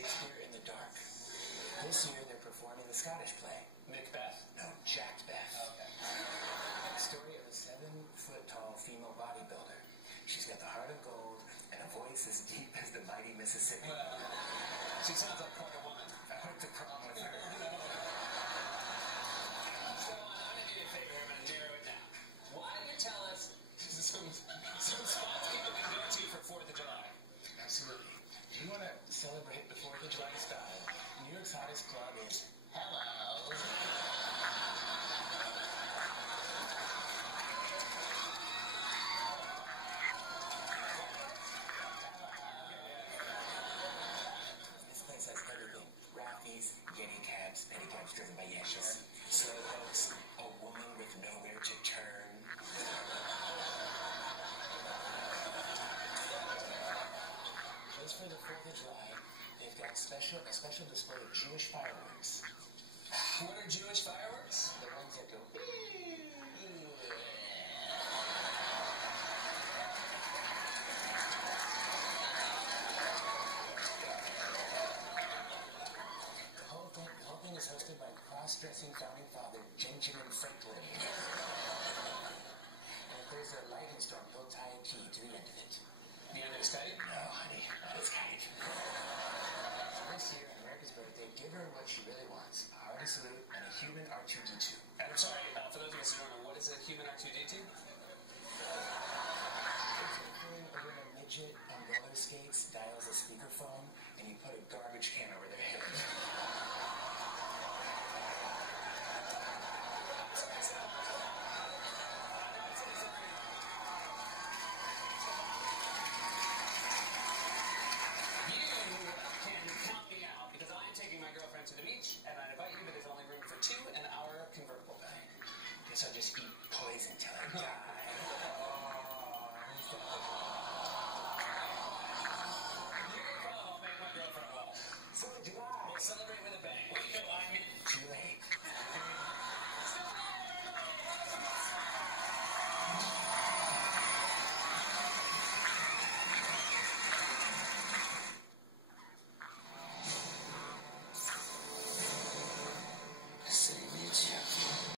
Shakespeare in the Dark. This year they're performing the Scottish play. Macbeth? No, Jackbeth. Okay. The story of a 7-foot-tall female bodybuilder. She's got the heart of gold and a voice as deep as the mighty Mississippi. Well, she sounds like quite a woman. What's the problem with her? So I'm going to do you a favor. I'm going to narrow it down. Why don't you tell us some spots people can go to for 4th of July? Absolutely. If you want to celebrate the 4th of July style, New York's hottest club is Hello. This place has everything. Rafties, Yeti cabs, pedicabs driven by Yankees. Sailboats, a woman with nowhere to turn. Just for the 4th of July, they've got a special display of Jewish fireworks. What are Jewish fireworks? The ones that go. The whole thing is hosted by cross-dressing founding father Benjamin Franklin. And if there's a lightning storm, he'll tie a key to the end of it. The end of the study? No, honey, it's kite. This year, on America's birthday, give her what she really wants: a hearty salute and a human R2-D2. And I'm sorry, for those of us who don't know, what is a human R2-D2? It's occurring over a midget on roller skates, dials a speakerphone, and you put a garbage can over their head. To the beach, and I invite you, but there's only room for 2 in our convertible. Guess I'll just eat poison till I die.